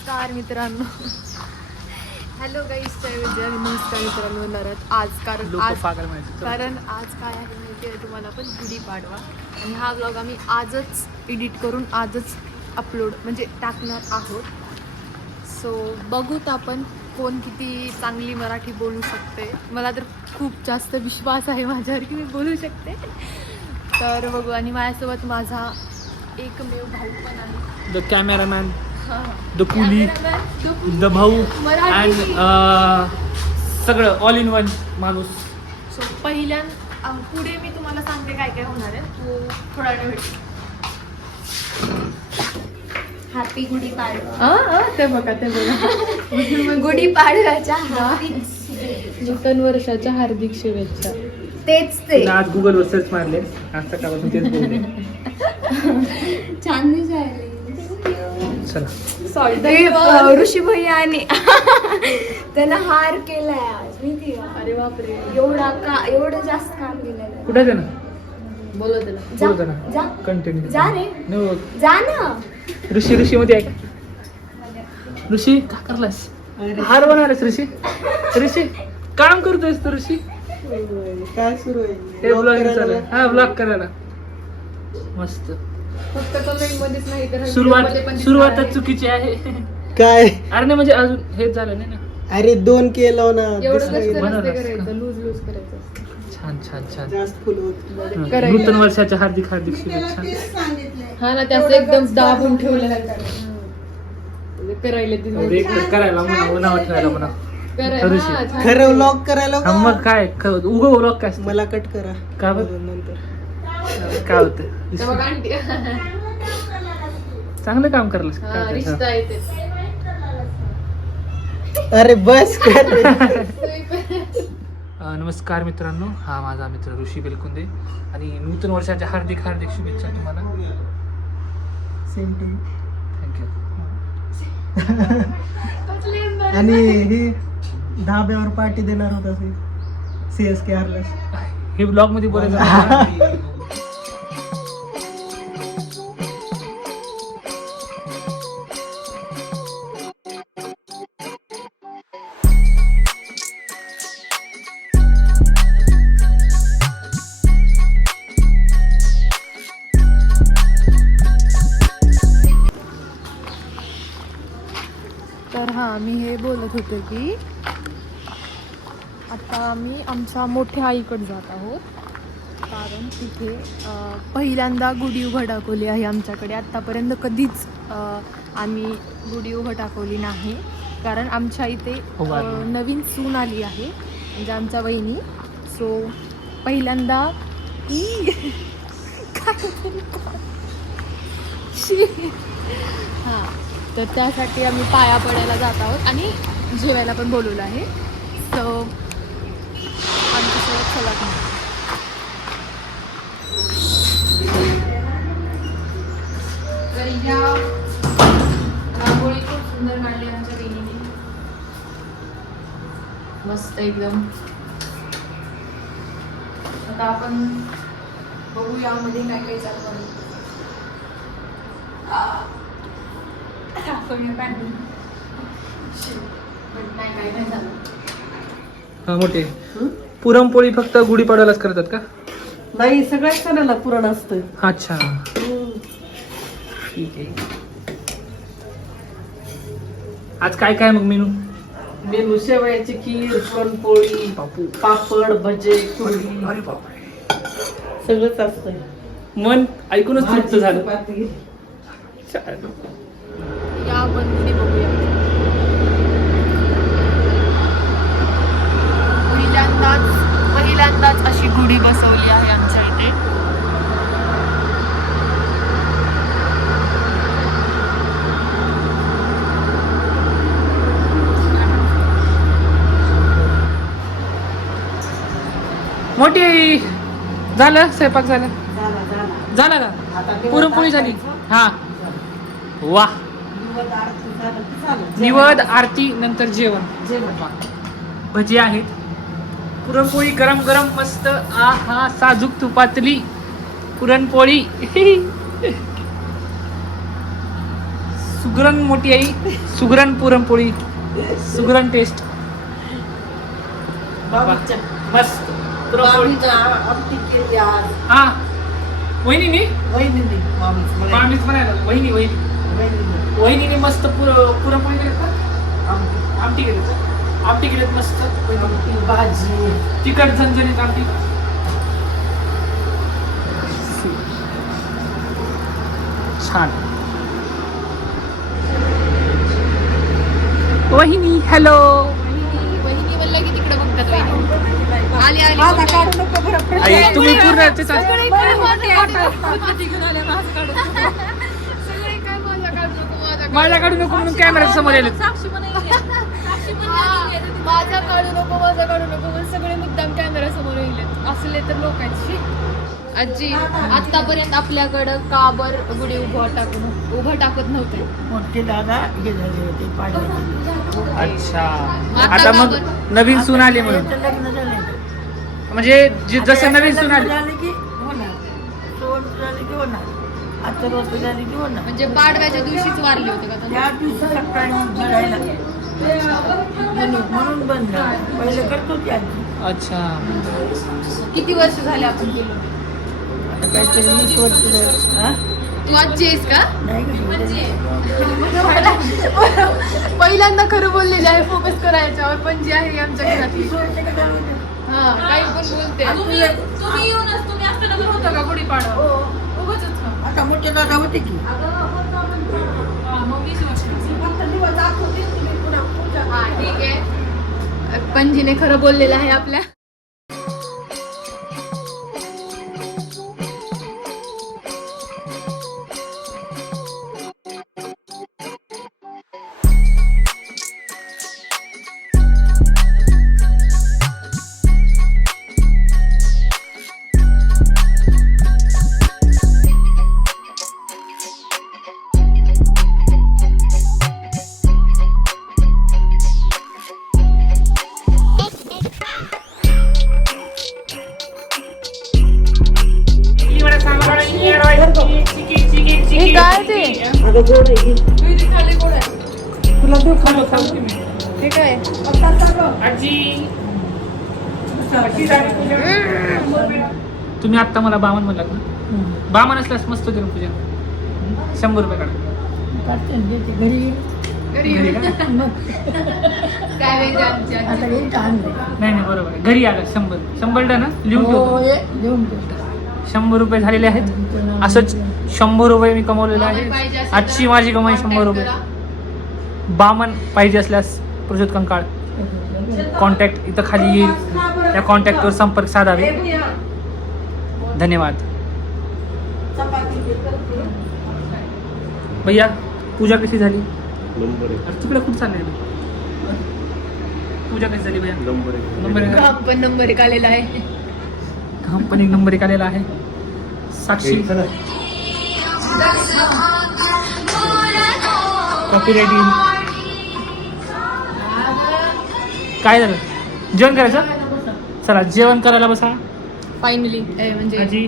नमस्कार मित्रांनो. हॅलो गाईस, नमस्कार मित्रांनो. नरत आज कारण आज काय आहे माहिती आहे तुम्हाला पण, गुढीपाडवा. आणि हा व्लॉग आम्ही आजच एडिट करून आजच अपलोड म्हणजे टाकणार आहोत. सो बघूत आपण कोण किती चांगली मराठी बोलू शकते. मला तर खूप जास्त विश्वास आहे माझ्यावर की मी बोलू शकते. तर बघू. आणि माझ्यासोबत माझा एकमेव भाऊ पण आहे, the cameraman, the coolie, the bhau and सगळं ऑल इन वन माणूस. सो पुढे मी तुम्हाला सांगते काय काय होणार आहे. तो थोडा वेळ भेट. हॅपी गुढीपाडवा. ते बघा गुढीपाडव्याच्या नूतन वर्षाच्या हार्दिक शुभेच्छा. तेच ते आज गुगलवर सर्च मारले, आज सकाळपासून तेच बोलले. छान दिसायला. चला सॉरी ऋषी भैया आणि त्यानं हार केलाय आज माहिती का? अरे बापरे, एवढं जास्त काम केलंय. कुठे आहे ना, बोलव त्याला. बोलतो ना, जा कंटिन्यू जा रे, नो. जा ना. ऋषी मध्ये आहे का? ऋषी काय करलास? हार बनवलास ऋषी? ऋषी काम करतोयस तू ऋषी? काय सुरू आहे? हे ब्लॉग चालू आहे. हा, ब्लॉग करायला मस्त. फक्त कमेंट मध्येच नाही तर सुरुवातच चुकीची आहे. काय? अरे नाही म्हणजे अजून हेच झालं नाही ना. अरे 2 केलं ना. एवढं दुसरं बनवलंस का? करायचं, लूज करायचं. छान छान छान. जास्त फुल होत. करायचं. नूतन वर्षाच्या हार्दिक हार्दिक शुभेच्छा. हा ना, त्याचं एकदम दाबून ठेवलेलं करायला करायला म्हणा ठेवायला म्हणा. खरं व्लॉग करायला हा, मग काय उगं व्लॉग काय असतं? मला कट करा. का बरं? नंतर काय होतं? चांगलं काम करलंस का? रिश्ता येते. अरे बस कर. नमस्कार मित्रांनो, हा माझा मित्र ऋषी बेलकुंदे आणि नूतन वर्षाच्या हार्दिक हार्दिक शुभेच्छा तुम्हाला. Same to. थँक्यू. आणि ही धाब्यावर पार्टी देणार होता CSK हारलास. हे ब्लॉग मध्ये बोलायचं. तर हां, मी हे बोलत होते की आता आम्ही आमच्या मोठ्या आईकडे जात आहोत. कारण तिथे पहिल्यांदा गुढी उभा टाकवली आहे आमच्याकडे. आत्तापर्यंत कधीच आम्ही गुढी उभा टाकवली नाही. कारण आमच्या इथे नवीन सून आली आहे, म्हणजे आमच्या वहिनी. सो पहिल्यांदा हां, तर त्यासाठी आम्ही पाया पडायला जात आहोत आणि जेवायला पण बोलवलं आहे. सो आमच्यासोबत चला तुम्ही. रांगोळी खूप सुंदर काढली आमच्या बहिणीने, मस्त एकदम. आता आपण बघू यामध्ये काय काय चालू आहे. हा, मोठे पुरणपोळी फक्त गुढीपाडव्यालाच करतात का? नाही, सगळ्याच सणाला पुरण असतं. अच्छा, ठीक आहे. आज काय काय मग मेनू? मेनू शेवयाची खीर, पुरणपोळी, पापड, भजे, कुरडी. अरे बापरे, सगळंच असतं. मन ऐकूनच तृप्त झालं. या आपण गुढी बघूया. पहिल्यांदाच अशी गुढी बसवली आहे आमच्या इथे. मोठी आई, झालं स्वयंपाक? झाला का? पुरणपोळी झाली? हा, वा. निवद, आरती, नंतर जेवण. भजी आहेत, पुरणपोळी गरम गरम मस्त. हा, साजूक तुपातली पुरणपोळी. सुगरण मोठी आई, सुगरण पुरणपोळी, सुगरण टेस्ट. मस्त पुरणपोळी. हा वहिनी मामीच म्हणायला वहिनीने मस्त पुरणपोळी केली का? आमटी केलीत मस्त. भाजी तिखट झणझणीत आमटी. छान. वहिनी हॅलो. वहिनी म्हणलं की तिकडे बघतात वहिनी. आली आई तुम्ही पूर्ण त्याचा सगळे काय माझ्या काढू नको म्हणून कॅमेरा समोर आले. माझा काढू नको म्हणून सगळे मुद्दाम कॅमेरा समोर येईल असले तर लोकांची. आजी आतापर्यंत आपल्याकडं काबर गुढी उभं टाकत नव्हते. मोठे दादा हे झाले होते पाडव्याचे. अच्छा आता आता मग का नवीन सून आली म्हणून लग्न झाले म्हणजे जसं नवीन सून आली झाले की होणार, सोन झाले की होणार, आता रोज झाले की होणार. म्हणजे पाडव्याच्या दिवशीच वारले होते का तुम्ही? त्या दिवशी सकाळी गिळायला म्हणून बंद झालं. पहिले करत होती आजी. अच्छा किती वर्ष झाले आपण केलो? आता काहीतरी 20 वर्ष झाली. हा? तू आजी आहेस का? नाही का? पहिल्यांदा खरं बोललेलं आहे. फोकस करायच्यावर पण जी आहे आमच्या घरातली 20 वर्ष का झाली होती? हा काही पण बोलते. तुम्ही येऊनच तुम्ही असताना पण होतं का गुढीपाडवा? उगाचच का? आता मोठे दादा होते की हा, मग 20 वर्ष. हा ठीक आहे. पणजीने खरं बोललेलं आहे आपल्या. हे काय ते? तुला देऊ का? हे काय? तुम्ही आता मला बामन म्हणलात ना, बामन असल्यास मस्त होते ना पूजा. 100 रुपये काढा. काढते ना, देते. घरी घरी घरी का? मग काय वेगळं आमची आता आजी. येईल का आणले? नाही नाही बरोबर आहे. घरी आला 100 डन ना लिहून हो, ठेवतो. ये, लिहून ठेव. 100 रुपये झालेले आहेत. असंच 100 रुपये मी कमवलेले पाहिजे आहे. असेल आजची तर माझी कमाई 100 contact रुपये. करा. बामन पाहिजे असल्यास प्रज्योत कंकाळ कॉन्टॅक्ट इथं खाली येईल. त्या कॉन्टॅक्टवर संपर्क साधावे. धन्यवाद. भैया पूजा कशी झाली? अरे तिकडे खूप चाललंय पूजा कशी झाली भैया? नंबर एक. काम पण नंबर एक आलेला आहे. काम पण 1 नंबर 1 आलेला आहे. साक्षी कॉपीराइट येईल. काय झालं? जेवण करायचं? चला जेवण करायला बसा. फायनली म्हणजे आजी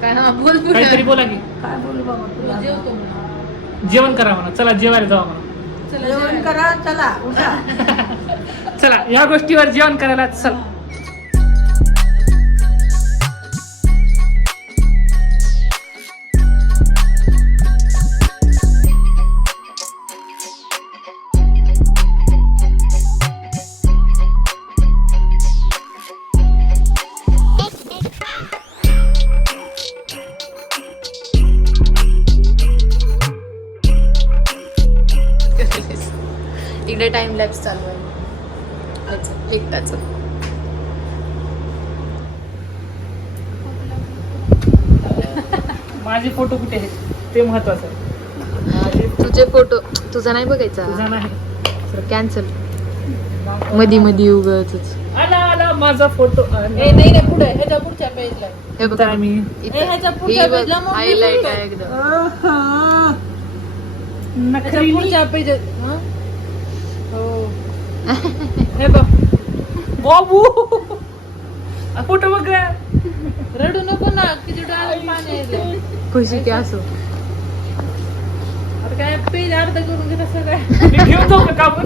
काय हा बोल पुढे. काहीतरी बोला की. काय बोलू बाबा तुला? जेवतो म्हणा. जेवण करा म्हणा. चला जेवायला जावा म्हणा. जेवण करा, चला उठा. चला या गोष्टीवर जेवण करायला चला. इकडे टाइम लॅप्स चालू आहे. अच्छा, 1 तास. माझे फोटो कुठे आहेत ते महत्वाचं आहे. तुझे फोटो तुझा नाही बघायचा. तुझा नाही. कॅन्सल. मधी उगच. आला माझा फोटो. नाही पुढे ह्याच्या पुढच्या पेजला. हे बघ तर मी ह्याच्या पुढच्या पेजला मग हायलाइट आहे एकदम. ह्याच्या नखरी पुढच्या पेज. हो. हे बघ बाबू फोटो बघ. रडू नको ना, किती डोळ्यात पाणी येते. खुशी की असो. पेज अर्धा करून घेत असं काय मी घेऊन जाऊ का कापून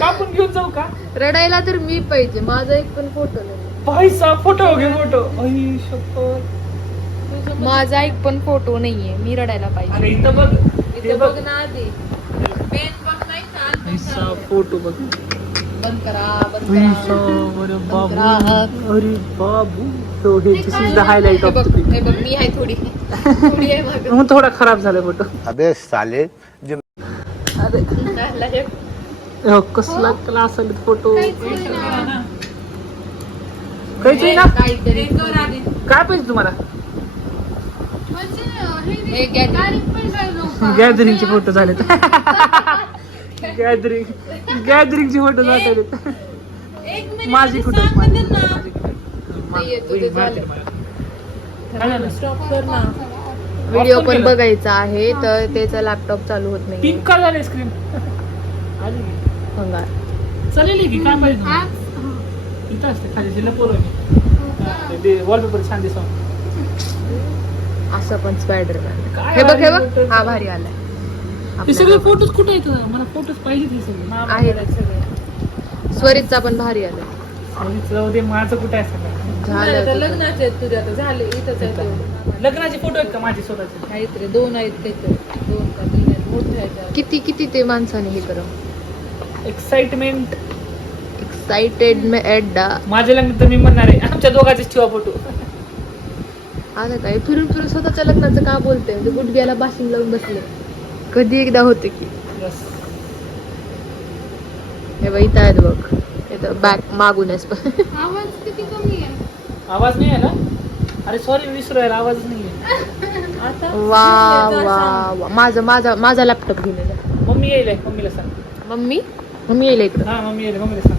कापून घेऊन जाऊ का रडायला तर मी पाहिजे, माझा एक पण फोटो नाही. पैसा फोटो घे फोटो आई शपथ माझा एक पण फोटो नाहीये, मी रडायला पाहिजे. अरे इथं बघ हे इथं बघ बघ ना आधी पेज बघ नाही का पैसा फोटो बघ बंद करा, बंद पैसा करा. अरे बाबू अरे बाबू so this is the highlight हे of बघ, the pic हे बघ, मी आहे थोडी थोडी आहे मागं. मग थोडा खराब झाला फोटो अबे साले अरे झाला हे. हो, कसला क्लास आले फोटो काहीच ना काहीतरी कर आधी काय पाहिजे तुम्हाला हे gathering. गॅदरिंगचे फोटो झालेत गॅदरिंगचे फोटो झाले एक मिनिट माझी कुठे सांग म्हणजे ना नाहीये, तुझे झाले. स्टॉप कर ना व्हिडिओ पण बघायचा आहे तर त्याचा लॅपटॉप चालू होत नाही. पिंक का झाले स्क्रीन भंगार. चालेल की काय पाहिजे तुम्हाला? इथं असते खाली जिल्हा पोरं वॉलपेपर छान दिसा असं पण स्पायडरमॅन. काय हे बघ, हे भारी बघ, photo. हा भारी आलाय. ते सगळे फोटोज कुठे आहेत मला फोटोज पाहिजे ते सगळे आहे स्वरितचा पण भारी आलाय. जाऊ दे माझं कुठे आहे सगळं झालं तुझं. लग्नाचे आहेत तुझे आता झाले इथंच आहे तेवढं. लग्नाचे फोटो आहेत का माझे स्वतःचे आहेत रे 2 आहेत काहीतरी 2 का 3 आहेत मोठे आहेत किती किती ते माणसाने हे करा. एक्साइटमेंट एक्साइटेड मे एड्डा. माझ्या लग्नात तर मी म्हणणार आहे आमच्या दोघांचेच ठेवा फोटो आता काय फिरून फिरून स्वतःच्या लग्नाचं का बोलते, म्हणजे गुडघ्याला बाशिंग लावून बसले. कधी एकदा होते की हे बघ इथं आहेत बघ, इथं बॅक मागूनच पण आवाज नाही आहे ना अरे सॉरी विसरू यार आवाज नाही आहे आता वा वा वा. माझा लॅपटॉप घेऊन ये. मम्मी येईल मम्मीला सांग मम्मी येईल इकडं. हा मम्मी येईल मम्मीला सांग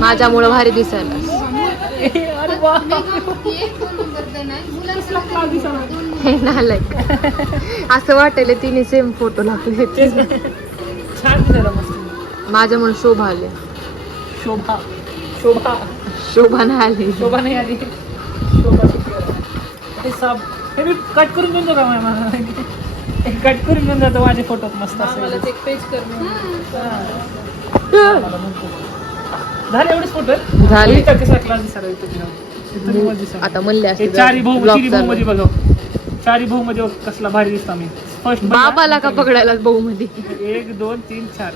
माझ्यामुळं भारी दिसायला. अरे वा हे नालायक. असं वाटायला तिने सेम फोटो लागले. छान दिसायला मस्त माझ्यामुळे शोभा आले. शोभा शोभा शोभा नाही आली. शोभा नाही आली शोभा हे साब हे मी कट करून देऊन जातो का कट करून देऊन जातो माझे फोटो मस्त आम्हाला असेल एक पेज कर म्हणून. झाले एवढेच फोटो झाले. कसा क्लास दिसायला येतो आता म्हणले असते चारी भाऊ vlog चिरी भाऊ चालू. मध्ये बघा चारी भाऊ मध्ये कसला भारी दिसता मी फर्स्ट बाबाला का पकडायला भाऊ मध्ये. 1 2 3 4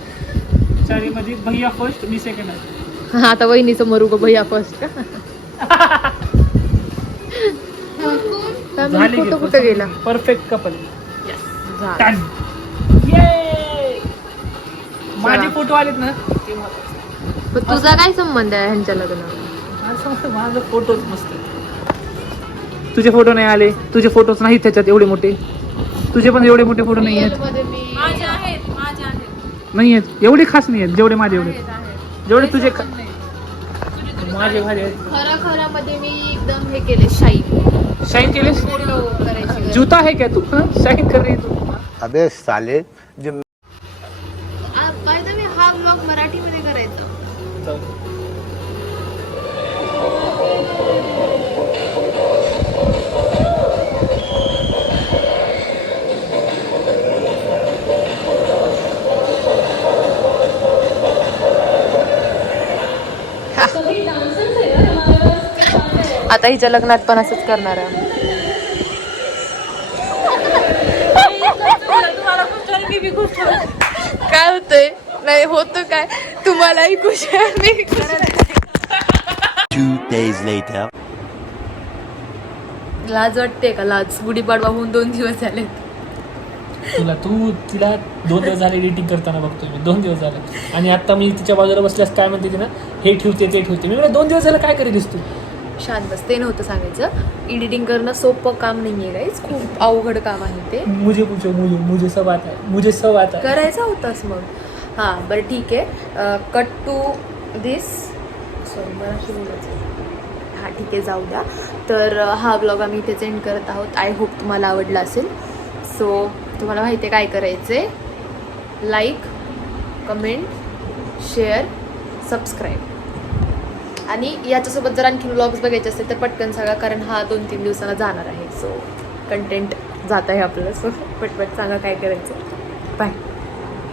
चारी मध्ये भैया फर्स्ट मी सेकंड आहे आता वहिनी समोर उभं भैया फर्स्ट. फोटो कुठं गेला. परफेक्ट कपल झालं. माझे फोटो आलेत ना पण तुझा काय संबंध आहे ह्यांच्या लग्नाला. माझं फोटोच मस्त तुझे फोटो नाही आले तुझे फोटोच नाहीत त्याच्यात एवढे मोठे तुझे पण एवढे मोठे फोटो नाही आहेत माझे आहेत नाही आहेत एवढे खास नाही आहेत जेवढे माझे एवढे जेवढे तुझे माझे भारी आहेत खरा मध्ये मी एकदम हे केले शाईन शाईन केलेस फोटो करायची. जूता है क्या तू शाईन कर रही है तू अबे साले जो बाय द वे हा व्लॉग मराठीमध्ये करायचा. आता हिच्या लग्नात पण असंच करणार आहे. काय होतंय नाही होतं काय तुम्हालाही खुश आहे मी खुश आहे. 2 days later लाज वाटते का लाज. गुढीपाडवा होऊन 2 दिवस झाले. तिला 2 दिवस झाले एडिटिंग करताना बघतोय मी 2 दिवस झाले आणि आता मी तिच्या बाजूला बसल्यास काय म्हणते ती ना हे ठेवते ते ठेवते मी 2 दिवस झालं काय करीत दिसतो शांत बस. ते नव्हतं सांगायचं. एडिटिंग करणं सोपं काम नाही आहे गाईज. खूप अवघड काम आहे ते. मुझे पूछो मुझे सब आता है करायचं होतंच मग. हां बरं ठीक आहे. Cut to this sorry Marathi बोलायचं. हां ठीक आहे जाऊ द्या. तर हा ब्लॉग आम्ही इथेच एंड करत आहोत. आय होप तुम्हाला आवडला असेल. सो तुम्हाला माहिती आहे काय करायचं आहे. लाईक कमेंट शेअर सबस्क्राईब आणि याच्यासोबत जर आणखी व्लॉग्स बघायचे असेल तर पटकन सांगा कारण हा 2-3 दिवसाला जाणार आहे. सो कंटेंट जात आहे आपलं. सो पटपट सांगा काय करायचं. बाय.